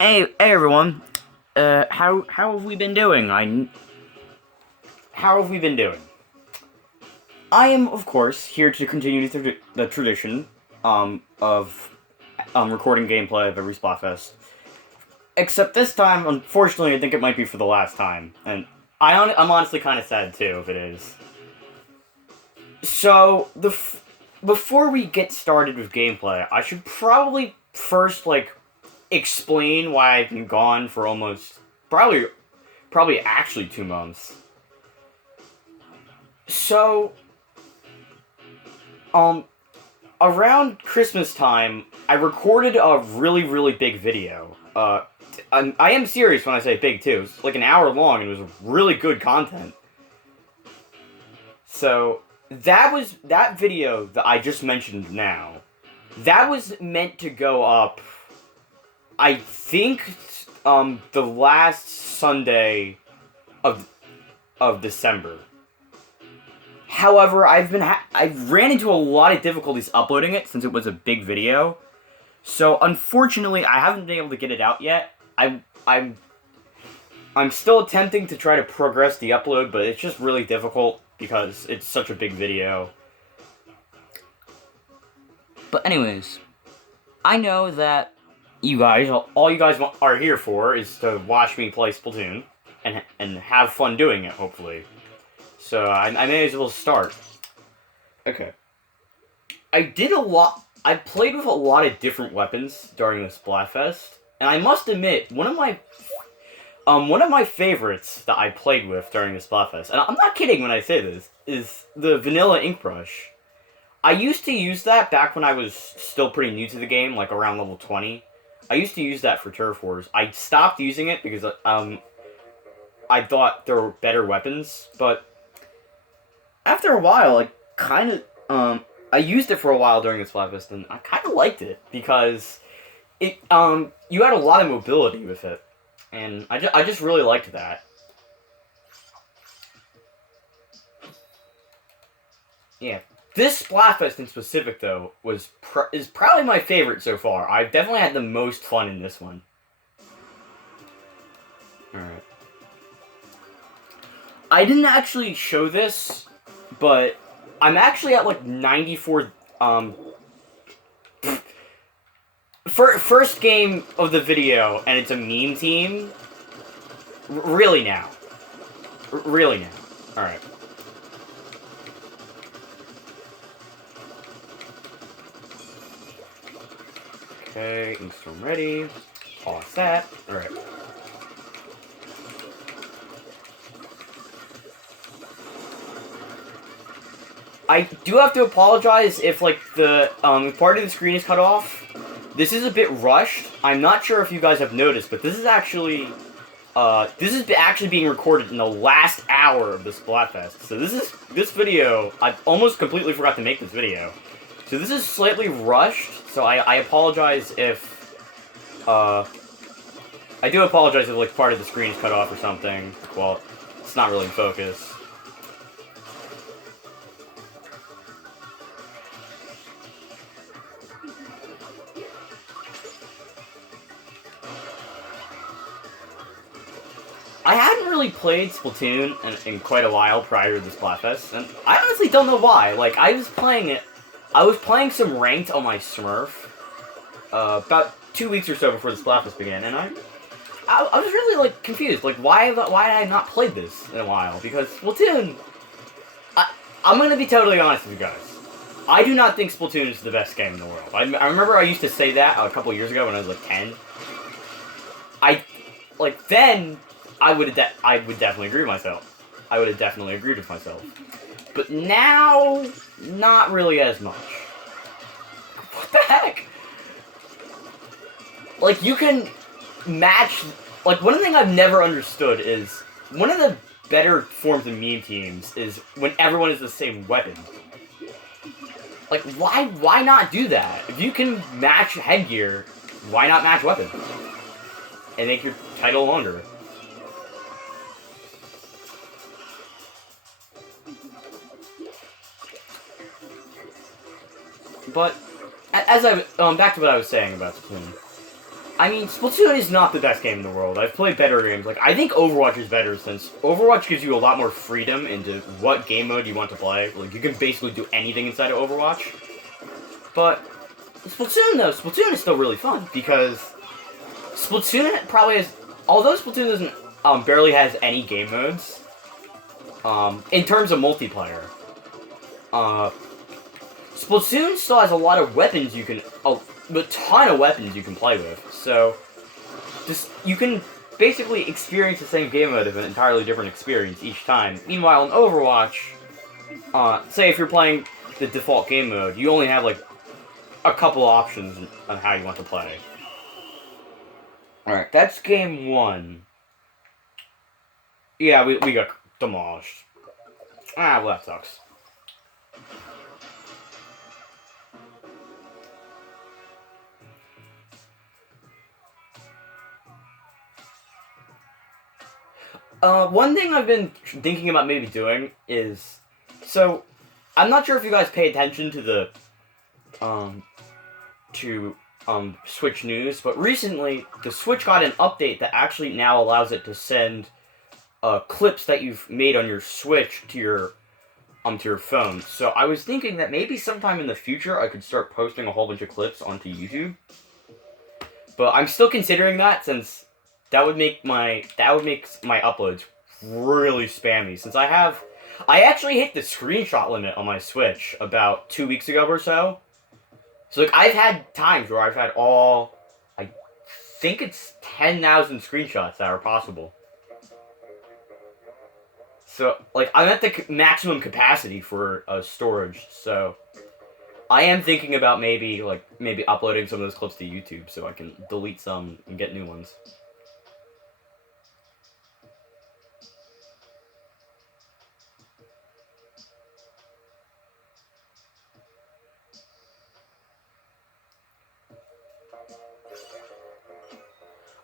Hey everyone. How have we been doing? How have we been doing? I am, of course, here to continue the tradition, of recording gameplay of every Splatfest. Except this time, unfortunately, I think it might be for the last time, and I'm honestly kind of sad too if it is. So before we get started with gameplay, I should probably first explain why I've been gone for almost probably actually 2 months. So, um, around Christmas time, I recorded a really, really big video. I am serious when I say big too. It's like an hour long and it was really good content. So, that video that I just mentioned now. That was meant to go up, I think, the last Sunday of December. However, I've ran into a lot of difficulties uploading it since it was a big video. So unfortunately, I haven't been able to get it out yet. I'm still attempting to try to progress the upload, but it's just really difficult because it's such a big video. But anyways, I know that all you guys are here for is to watch me play Splatoon and have fun doing it, hopefully. So I may as well start. Okay. I played with a lot of different weapons during the Splatfest, and I must admit, one of my favorites that I played with during the Splatfest, and I'm not kidding when I say this, is the vanilla ink brush. I used to use that back when I was still pretty new to the game, like around level 20. I used to use that for turf wars. I stopped using it because I thought there were better weapons, but after a while, I used it for a while during the Splatfest, and I kind of liked it because you had a lot of mobility with it, and I just really liked that. Yeah, this Splatfest in specific though is probably my favorite so far. I've definitely had the most fun in this one. All right. I didn't actually show this, but I'm actually at like 94. First game of the video, and it's a meme team. Really now. Really now. All right. Okay, Inkstorm ready. Toss that. All right. I do have to apologize if, the part of the screen is cut off. This is a bit rushed. I'm not sure if you guys have noticed, but this is actually being recorded in the last hour of the Splatfest. So this video, I almost completely forgot to make this video. So this is slightly rushed, so I apologize if, I do apologize if, part of the screen is cut off or something. Well, it's not really in focus. I hadn't really played Splatoon in quite a while prior to the Splatfest, and I honestly don't know why. I was playing some ranked on my Smurf, about 2 weeks or so before the Splatfest began, and I was really, confused. Why had I not played this in a while? Because Splatoon, I'm gonna be totally honest with you guys. I do not think Splatoon is the best game in the world. I remember I used to say that a couple years ago when I was, 10. Then I would definitely agree with myself. I would have definitely agreed with myself. But now, not really as much. What the heck? You can match... one thing I've never understood is, one of the better forms of meme teams is when everyone is the same weapon. Why not do that? If you can match headgear, why not match weapon? And make your title longer. But as back to what I was saying about Splatoon. I mean, Splatoon is not the best game in the world. I've played better games. Like, I think Overwatch is better since Overwatch gives you a lot more freedom into what game mode you want to play. Like, you can basically do anything inside of Overwatch. But Splatoon, though, Splatoon is still really fun because Splatoon probably has, although Splatoon doesn't barely has any game modes, in terms of multiplayer, Splatoon still has a lot of weapons you can, a ton of weapons you can play with. So, you can basically experience the same game mode of an entirely different experience each time. Meanwhile, in Overwatch, say if you're playing the default game mode, you only have like a couple of options on how you want to play. Alright, that's game 1. Yeah, we got demolished. Ah, well, that sucks. One thing I've been thinking about maybe doing is, so, I'm not sure if you guys pay attention to the, Switch news, but recently, the Switch got an update that actually now allows it to send, clips that you've made on your Switch to your phone. So I was thinking that maybe sometime in the future I could start posting a whole bunch of clips onto YouTube. But I'm still considering that since that would make my uploads really spammy. Since I actually hit the screenshot limit on my Switch about 2 weeks ago or so. So like I've had times where I've had I think it's 10,000 screenshots that are possible. So like I'm at the maximum capacity for storage. So I am thinking about maybe uploading some of those clips to YouTube so I can delete some and get new ones.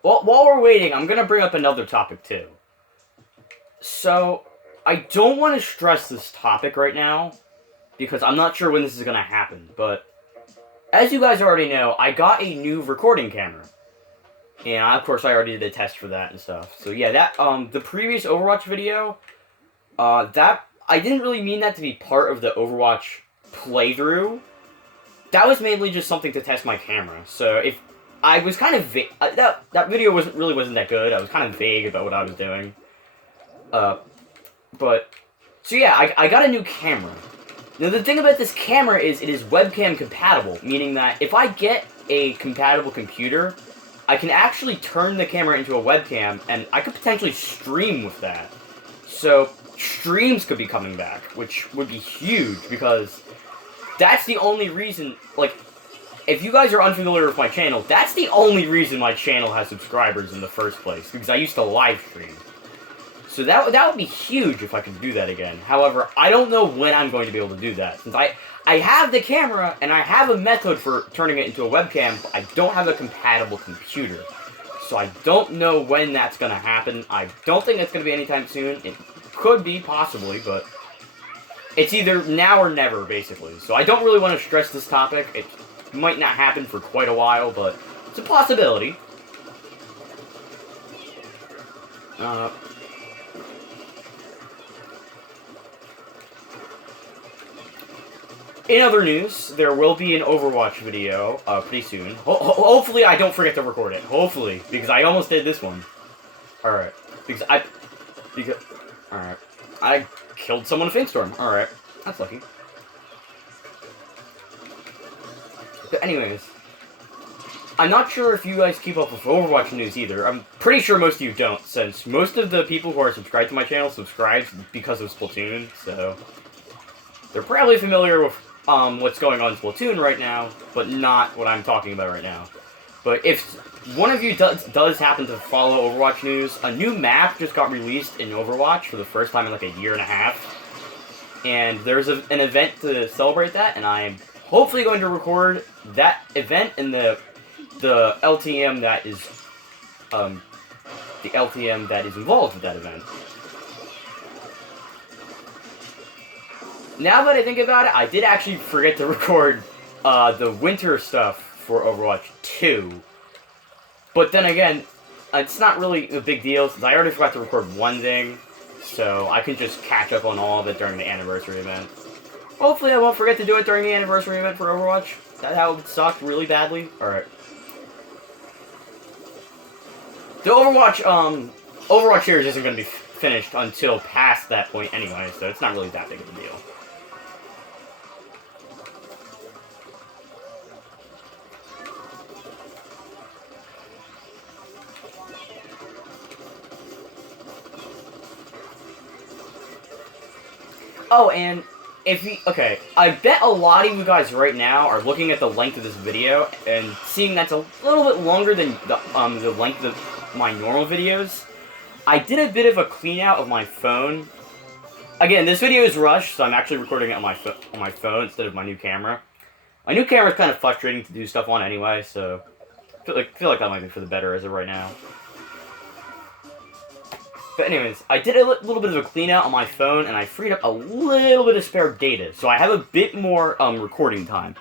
Well, while we're waiting, I'm gonna bring up another topic too. So, I don't want to stress this topic right now, because I'm not sure when this is gonna happen, but as you guys already know, I got a new recording camera. And of course I already did a test for that and stuff. So yeah, that, the previous Overwatch video, I didn't really mean that to be part of the Overwatch playthrough. That was mainly just something to test my camera. So if I was kind of vague, that video wasn't that good. I was kind of vague about what I was doing. But, so yeah, I got a new camera. Now the thing about this camera is it is webcam compatible, meaning that if I get a compatible computer, I can actually turn the camera into a webcam, and I could potentially stream with that. So, streams could be coming back, which would be huge, because that's the only reason, like, if you guys are unfamiliar with my channel, that's the only reason my channel has subscribers in the first place, because I used to live stream. So that would be huge if I could do that again. However, I don't know when I'm going to be able to do that, since I have the camera, and I have a method for turning it into a webcam, but I don't have a compatible computer. So I don't know when that's going to happen. I don't think it's going to be anytime soon. It could be, possibly, but it's either now or never, basically. So I don't really want to stress this topic. It might not happen for quite a while, but it's a possibility. In other news, there will be an Overwatch video pretty soon. Hopefully I don't forget to record it. Hopefully, because I almost did this one. Alright. Alright. I killed someone with Finstorm. Alright. That's lucky. But anyways, I'm not sure if you guys keep up with Overwatch news either. I'm pretty sure most of you don't, since most of the people who are subscribed to my channel subscribe because of Splatoon, so they're probably familiar with what's going on in Splatoon right now, but not what I'm talking about right now. But if one of you does happen to follow Overwatch news, a new map just got released in Overwatch for the first time in like a year and a half. And there's an event to celebrate that, and I'm hopefully going to record that event and the LTM that is involved with that event. Now that I think about it, I did actually forget to record the winter stuff for Overwatch 2. But then again, it's not really a big deal since I already forgot to record one thing, so I can just catch up on all of it during the anniversary event. Hopefully I won't forget to do it during the anniversary event for Overwatch. That would suck really badly. Alright. The Overwatch series isn't going to be finished until past that point anyway, so it's not really that big of a deal. Oh, and okay, I bet a lot of you guys right now are looking at the length of this video and seeing that's a little bit longer than the length of my normal videos. I did a bit of a clean out of my phone. Again, this video is rushed, so I'm actually recording it on my phone instead of my new camera. My new camera is kind of frustrating to do stuff on anyway, so I feel like that might be for the better as of right now. But anyways, I did a little bit of a clean out on my phone, and I freed up a little bit of spare data, so I have a bit more recording time.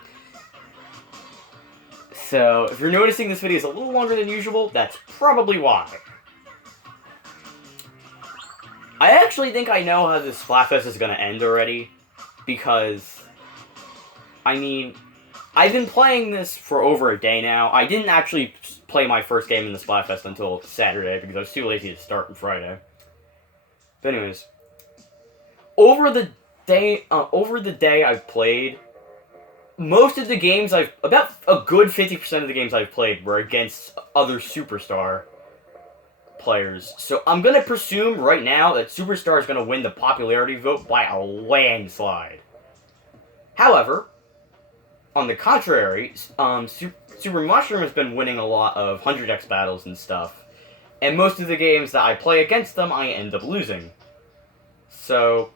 So if you're noticing this video is a little longer than usual, that's probably why. I actually think I know how this Splatfest is going to end already, because, I mean, I've been playing this for over a day now. I didn't actually play my first game in the Splatfest until Saturday, because I was too lazy to start on Friday. But anyways, over the day I've played, most of the games about a good 50% of the games I've played were against other Superstar players. So I'm going to presume right now that Superstar is going to win the popularity vote by a landslide. However, on the contrary, Super Mushroom has been winning a lot of 100x battles and stuff. And most of the games that I play against them, I end up losing. So,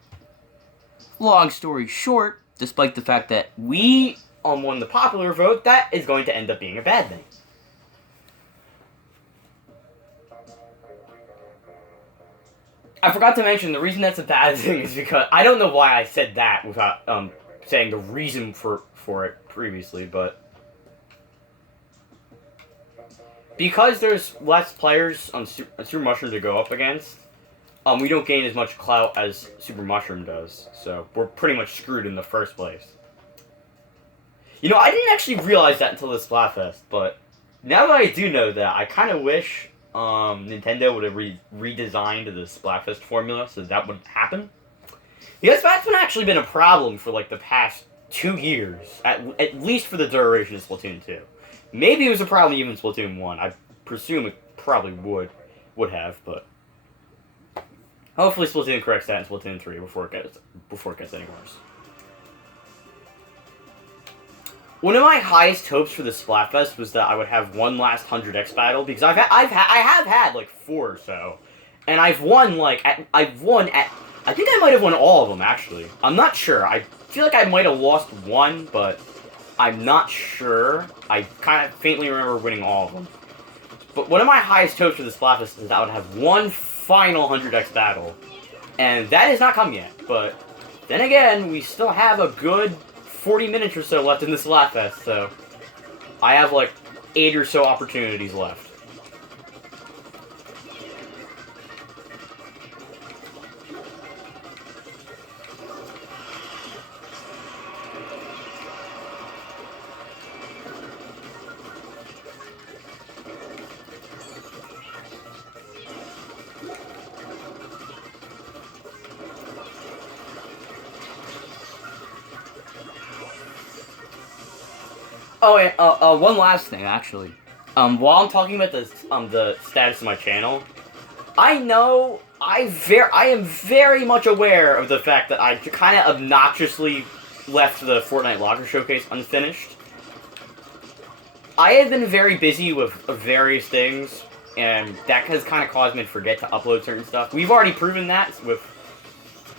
long story short, despite the fact that we won the popular vote, that is going to end up being a bad thing. I forgot to mention, the reason that's a bad thing is because, I don't know why I said that without saying the reason for it previously, but because there's less players on Super Mushroom to go up against, we don't gain as much clout as Super Mushroom does, so we're pretty much screwed in the first place. You know, I didn't actually realize that until this Splatfest, but now that I do know that, I kind of wish Nintendo would have redesigned the Splatfest formula so that would happen. Because that's actually been a problem for like the past 2 years, at least for the duration of Splatoon 2. Maybe it was a problem even in Splatoon 1. I presume it probably would have, but hopefully Splatoon corrects that in Splatoon 3 before it gets any worse. One of my highest hopes for the Splatfest was that I would have one last 100x battle, because I have had like 4 or so, and I've won at I think I might have won all of them actually. I'm not sure. I feel like I might have lost one, but I'm not sure. I kind of faintly remember winning all of them. But one of my highest hopes for the Splatfest is that I would have one final 100x battle, and that has not come yet. But then again, we still have a good 40 minutes or so left in this Splatfest, so I have like 8 or so opportunities left. Oh, and one last thing, actually. While I'm talking about the status of my channel, I am very much aware of the fact that I kind of obnoxiously left the Fortnite Locker Showcase unfinished. I have been very busy with various things, and that has kind of caused me to forget to upload certain stuff. We've already proven that with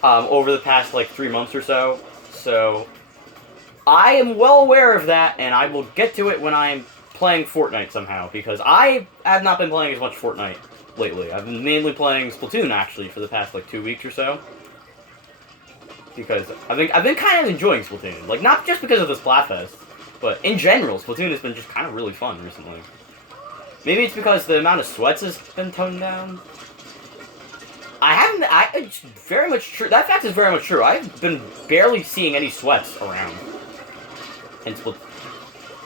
over the past like 3 months or so. So I am well aware of that, and I will get to it when I'm playing Fortnite somehow, because I have not been playing as much Fortnite lately. I've been mainly playing Splatoon, actually, for the past, like, 2 weeks or so. Because I've been kind of enjoying Splatoon. Like, not just because of the Splatfest, but in general, Splatoon has been just kind of really fun recently. Maybe it's because the amount of sweats has been toned down. It's very much true. That fact is very much true. I've been barely seeing any sweats around.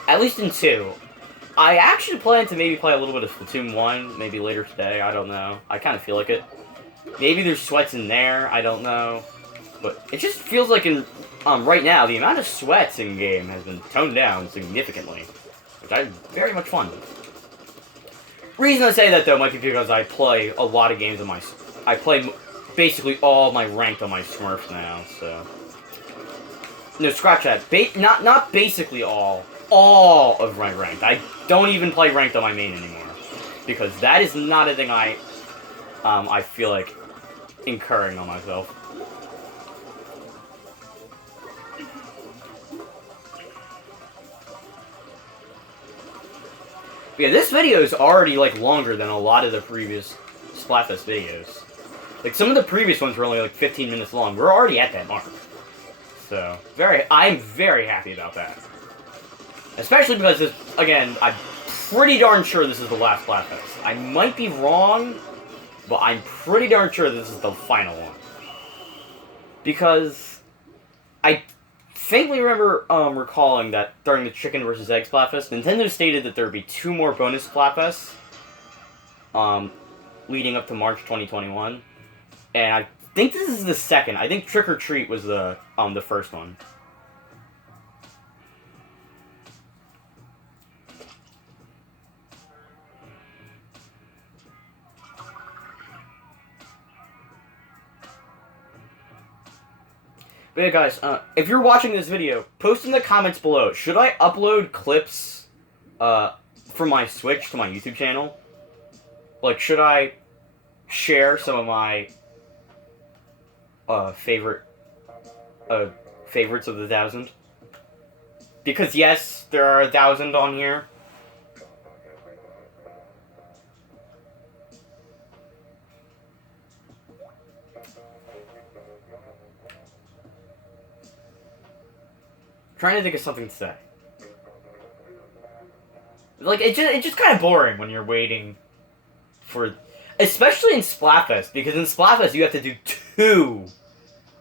At least in 2. I actually plan to maybe play a little bit of Splatoon 1, maybe later today, I don't know. I kind of feel like it. Maybe there's sweats in there, I don't know. But it just feels like right now, the amount of sweats in-game has been toned down significantly. Which I'm very much fun with. Reason I say that, though, might be because I play a lot of games on my... I play basically all my ranked on my Smurfs now, so... No, scratch that. Not basically all of my ranked. I don't even play ranked on my main anymore. Because that is not a thing I feel like incurring on myself. Yeah, this video is already, like, longer than a lot of the previous Splatfest videos. Like, some of the previous ones were only, like, 15 minutes long. We're already at that mark. So, I'm very happy about that. Especially because, again, I'm pretty darn sure this is the last Splatfest. I might be wrong, but I'm pretty darn sure this is the final one. Because I faintly remember recalling that during the Chicken vs. Egg Splatfest, Nintendo stated that there would be 2 more bonus Splatfests leading up to March 2021. And I think this is the second. I think Trick or Treat was the first one. But yeah, guys, if you're watching this video, post in the comments below, should I upload clips from my Switch to my YouTube channel? Like, should I share some of my favorites of the 1,000? Because yes, there are 1,000 on here. Trying to think of something to say. Like, it's just kind of boring when you're waiting for... Especially in Splatfest, because in Splatfest you have to do 2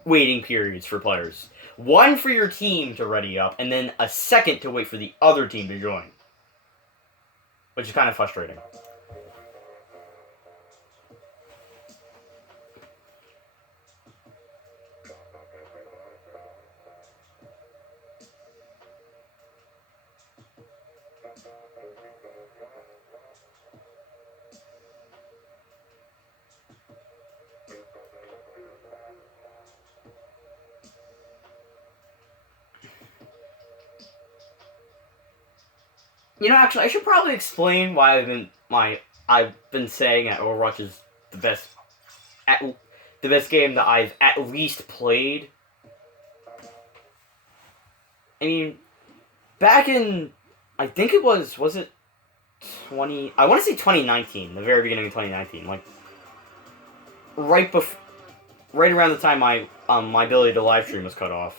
waiting periods for players. One for your team to ready up, and then a second to wait for the other team to join. Which is kind of frustrating. You know, actually, I should probably explain why I've been saying that Overwatch is the best game that I've at least played. I mean, back in, I think it was it I want to say 2019, the very beginning of 2019, like right around the time my ability to live stream was cut off.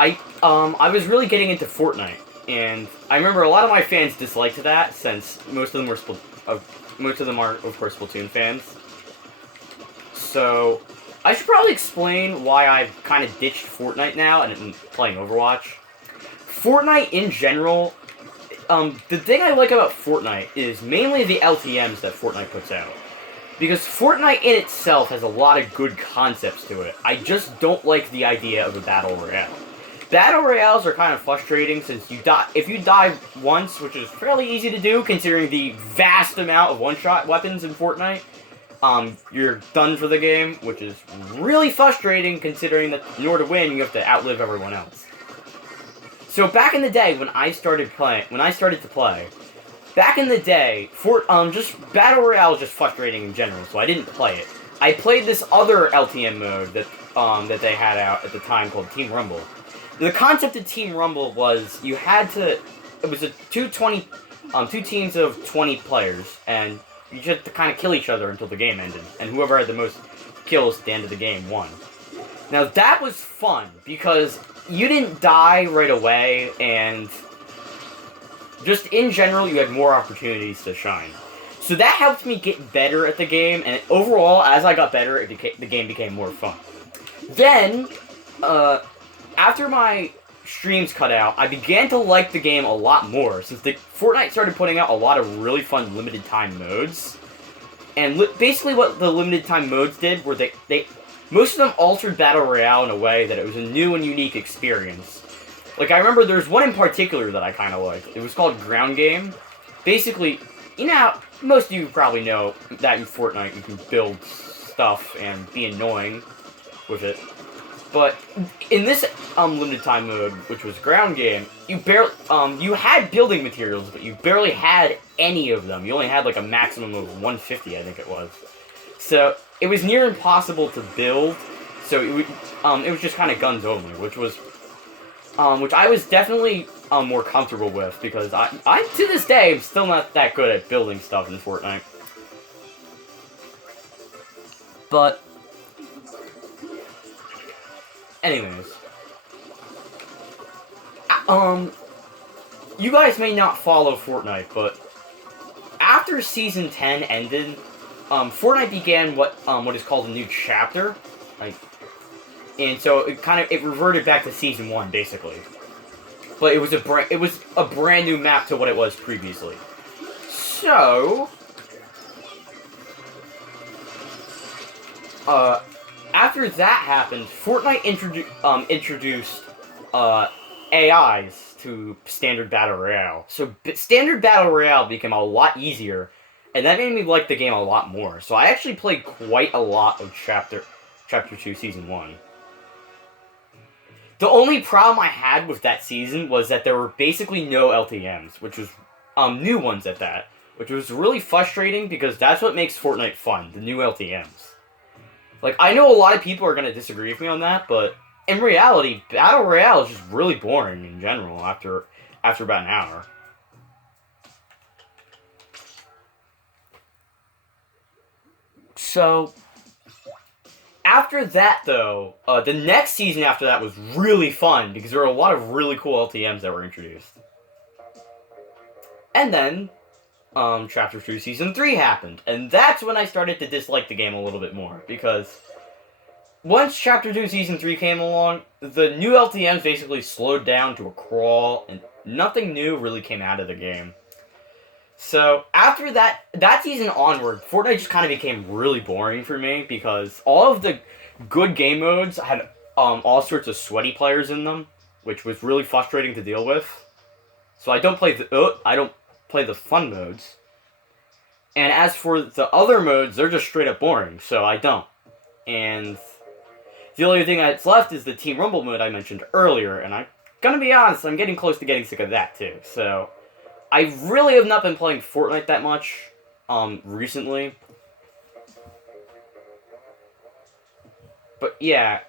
I was really getting into Fortnite, and I remember a lot of my fans disliked that, since most of them are of course Splatoon fans. So I should probably explain why I've kind of ditched Fortnite now and am playing Overwatch. Fortnite in general, the thing I like about Fortnite is mainly the LTMs that Fortnite puts out. Because Fortnite in itself has a lot of good concepts to it. I just don't like the idea of a Battle Royale. Battle Royales are kind of frustrating since if you die once, which is fairly easy to do considering the vast amount of one-shot weapons in Fortnite, you're done for the game, which is really frustrating considering that in order to win, you have to outlive everyone else. So back in the day when I started to play, back in the day, just Battle Royale was just frustrating in general, so I didn't play it. I played this other LTM mode that they had out at the time called Team Rumble. The concept of Team Rumble was it was two teams of 20 players, and you just had to kind of kill each other until the game ended, and whoever had the most kills at the end of the game won. Now that was fun, because you didn't die right away, and just in general, you had more opportunities to shine. So that helped me get better at the game, and overall, as I got better, the game became more fun. Then, after my streams cut out, I began to like the game a lot more, since Fortnite started putting out a lot of really fun limited time modes. And basically what the limited time modes did were they most of them altered Battle Royale in a way that it was a new and unique experience. Like, I remember there's one in particular that I kind of liked. It was called Ground Game. Basically, you know, most of you probably know that in Fortnite you can build stuff and be annoying with it. But in this limited time mode, which was Ground Game, you had building materials, but you barely had any of them. You only had like a maximum of 150, I think it was. So it was near impossible to build. So it was just kind of guns only, which I was definitely more comfortable with, because I to this day am still not that good at building stuff in Fortnite. But anyways, you guys may not follow Fortnite, but after Season 10 ended, Fortnite began what is called a new chapter, and so it reverted back to Season 1, basically. But it was a brand new map to what it was previously. So, after that happened, Fortnite introduced AIs to Standard Battle Royale. So Standard Battle Royale became a lot easier, and that made me like the game a lot more. So I actually played quite a lot of Chapter 2 Season 1. The only problem I had with that season was that there were basically no LTMs, which was new ones at that, which was really frustrating because that's what makes Fortnite fun, the new LTMs. Like, I know a lot of people are going to disagree with me on that, but in reality, Battle Royale is just really boring in general after about an hour. So, after that, though, the next season after that was really fun, because there were a lot of really cool LTMs that were introduced. And then, Chapter 2 Season 3 happened, and that's when I started to dislike the game a little bit more, because once Chapter 2 Season 3 came along, the new LTMs basically slowed down to a crawl, and nothing new really came out of the game. So, after that season onward, Fortnite just kind of became really boring for me, because all of the good game modes had all sorts of sweaty players in them, which was really frustrating to deal with. So I don't play the fun modes. And as for the other modes, they're just straight up boring, so I don't. And the only thing that's left is the Team Rumble mode I mentioned earlier, and I'm gonna be honest, I'm getting close to getting sick of that too, so I really have not been playing Fortnite that much, recently. But yeah,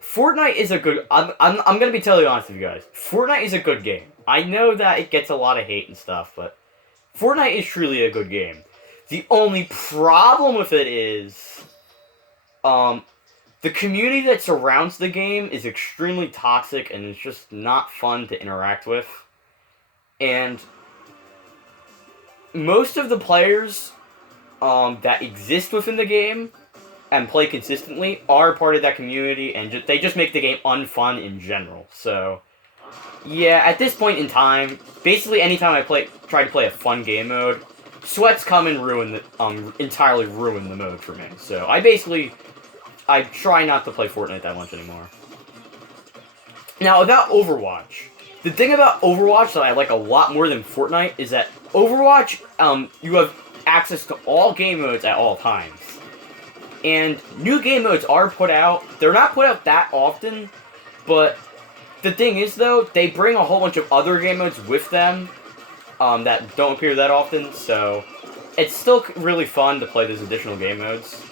Fortnite is a good, I'm gonna be totally honest with you guys. Fortnite is a good game. I know that it gets a lot of hate and stuff, but Fortnite is truly a good game. The only problem with it is, the community that surrounds the game is extremely toxic and it's just not fun to interact with. And most of the players that exist within the game and play consistently are part of that community, and they just make the game unfun in general. So, yeah, at this point in time, basically anytime I try to play a fun game mode, sweats come and entirely ruin the mode for me. So I try not to play Fortnite that much anymore. Now, about Overwatch. The thing about Overwatch that I like a lot more than Fortnite is that Overwatch, you have access to all game modes at all times. And new game modes are put out. They're not put out that often, but the thing is, though, they bring a whole bunch of other game modes with them that don't appear that often, so it's still really fun to play those additional game modes.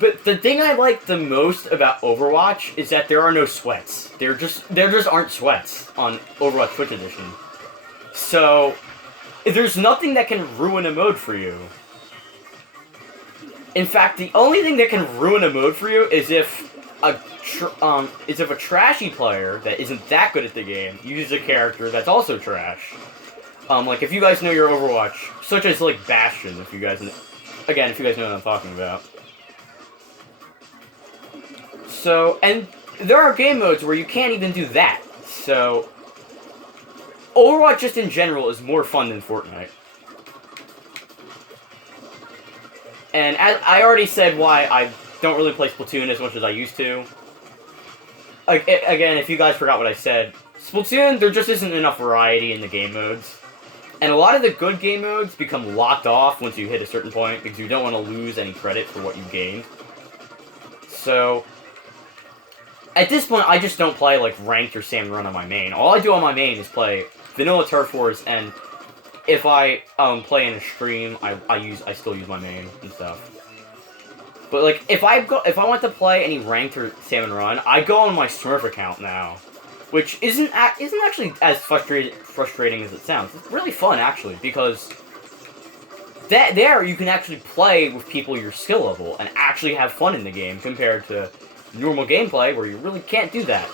But the thing I like the most about Overwatch is that there are no sweats. There just aren't sweats on Overwatch Twitch Edition. So there's nothing that can ruin a mode for you. In fact, the only thing that can ruin a mode for you is if a trashy player that isn't that good at the game uses a character that's also trash. Like if you guys know your Overwatch, such as like Bastion, if you guys know what I'm talking about. So, and there are game modes where you can't even do that. So, Overwatch just in general is more fun than Fortnite. And as I already said why I don't really play Splatoon as much as I used to. Again, if you guys forgot what I said, Splatoon, there just isn't enough variety in the game modes. And a lot of the good game modes become locked off once you hit a certain point because you don't want to lose any credit for what you gained. So, at this point, I just don't play like ranked or salmon run on my main. All I do on my main is play vanilla turf wars, and if I play in a stream, I still use my main and stuff. But like if I want to play any ranked or salmon run, I go on my Smurf account now, which isn't actually as frustrating as it sounds. It's really fun actually because there you can actually play with people your skill level and actually have fun in the game compared to normal gameplay where you really can't do that.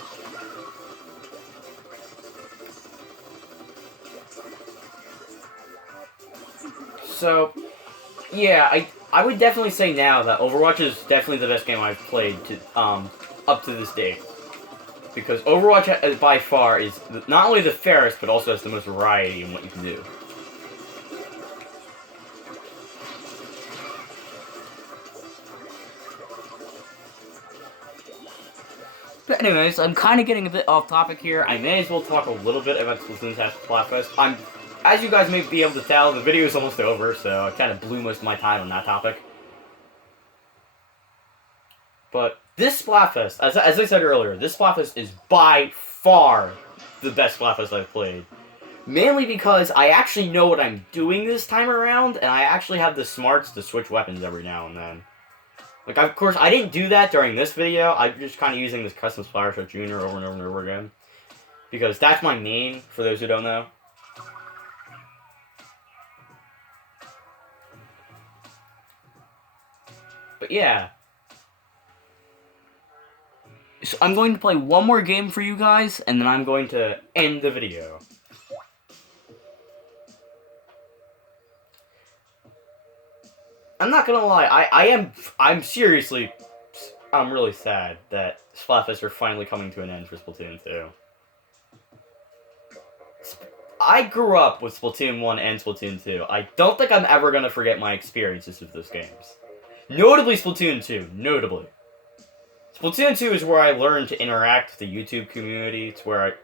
So, yeah, I would definitely say now that Overwatch is definitely the best game I've played up to this date. Because Overwatch, by far, is not only the fairest, but also has the most variety in what you can do. But anyways, I'm kind of getting a bit off topic here. I may as well talk a little bit about Splatoon Splatfest. As you guys may be able to tell, the video is almost over, so I kind of blew most of my time on that topic. But this Splatfest, as I said earlier, this Splatfest is by far the best Splatfest I've played. Mainly because I actually know what I'm doing this time around, and I actually have the smarts to switch weapons every now and then. Like, of course, I didn't do that during this video. I'm just kind of using this custom Splatter Shot Junior over and over and over again. Because that's my main, for those who don't know. But yeah. So I'm going to play one more game for you guys, and then I'm going to end the video. I'm not gonna lie, I'm seriously, I'm really sad that Splatfests are finally coming to an end for Splatoon 2. I grew up with Splatoon 1 and Splatoon 2. I don't think I'm ever gonna forget my experiences with those games. Notably Splatoon 2, notably. Splatoon 2 is where I learned to interact with the YouTube community. It's where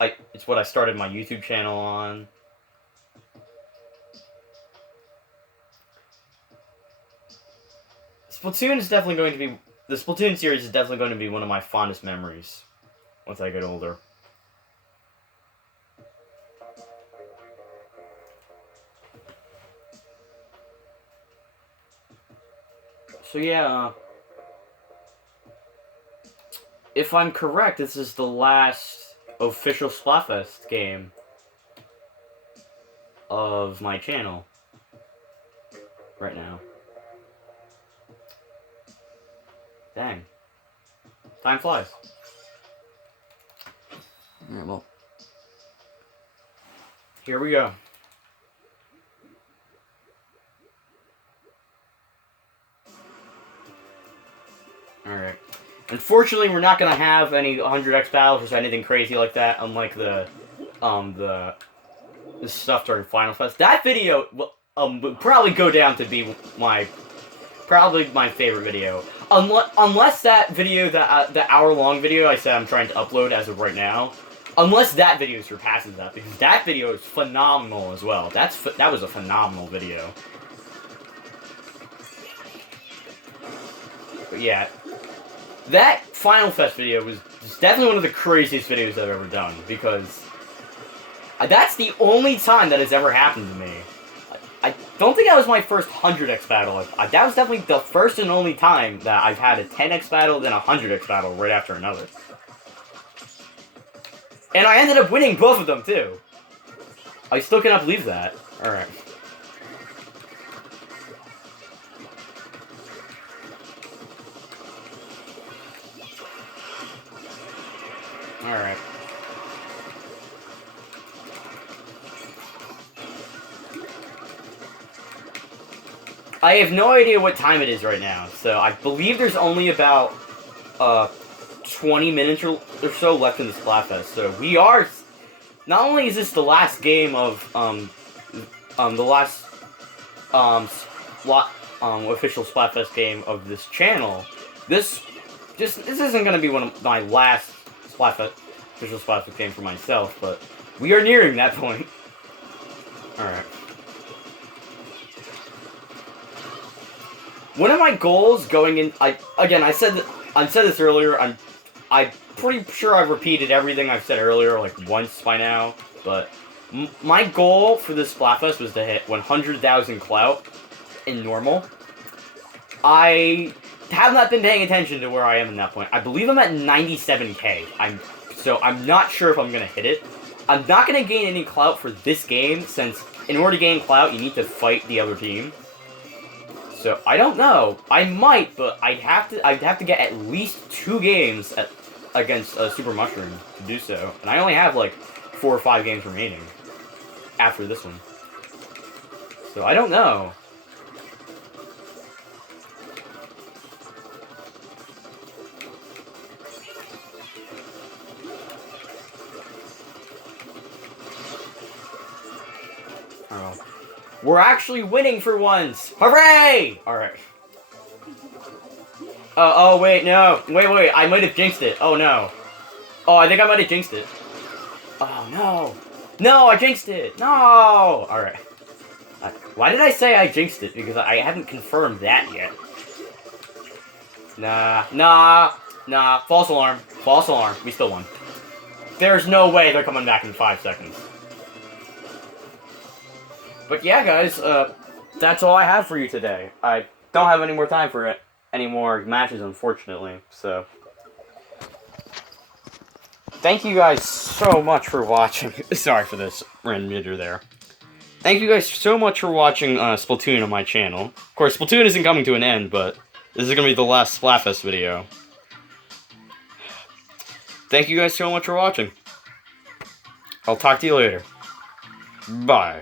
it's what I started my YouTube channel on. Splatoon is definitely going to be... The Splatoon series is definitely going to be one of my fondest memories once I get older. So yeah, if I'm correct, this is the last official Splatfest game of my channel right now. Dang. Time flies. Alright, well. Here we go. Alright. Unfortunately, we're not gonna have any 100x battles or anything crazy like that, unlike the stuff during Final Fest. That video would probably go down to be probably my favorite video. Unless that video, the hour-long video I said I'm trying to upload as of right now, unless that video surpasses that, because that video is phenomenal as well. That was a phenomenal video. But yeah, that Final Fest video was definitely one of the craziest videos I've ever done, because that's the only time that has ever happened to me. I don't think that was my first 100x battle. That was definitely the first and only time that I've had a 10x battle, then a 100x battle right after another. And I ended up winning both of them, too. I still cannot believe that. Alright. Alright. I have no idea what time it is right now, so I believe there's only about 20 minutes or so left in the Splatfest. So we are. Not only is this the last game of the last official Splatfest game of this channel, this isn't gonna be one of my last official Splatfest game for myself, but we are nearing that point. All right. One of my goals going in, I said this earlier. I'm pretty sure I've repeated everything I've said earlier like once by now. But my goal for this Splatfest was to hit 100,000 clout in normal. I have not been paying attention to where I am in that point. I believe I'm at 97k. I'm not sure if I'm gonna hit it. I'm not gonna gain any clout for this game since in order to gain clout you need to fight the other team. So I don't know. I might, but I'd have to get at least 2 games against Super Mushroom to do so, and I only have like 4 or 5 games remaining after this one. So I don't know. Oh. We're actually winning for once! Hooray! Alright. Oh, wait, no. Wait, I might have jinxed it. Oh, no. Oh, I think I might have jinxed it. Oh, no. No, I jinxed it. No! Alright. Why did I say I jinxed it? Because I haven't confirmed that yet. Nah. False alarm. False alarm. We still won. There's no way they're coming back in 5 seconds. But yeah, guys, that's all I have for you today. I don't have any more time for it. Any more matches, unfortunately, so thank you guys so much for watching. Sorry for this random video there. Thank you guys so much for watching Splatoon on my channel. Of course, Splatoon isn't coming to an end, but this is going to be the last Splatfest video. Thank you guys so much for watching. I'll talk to you later. Bye.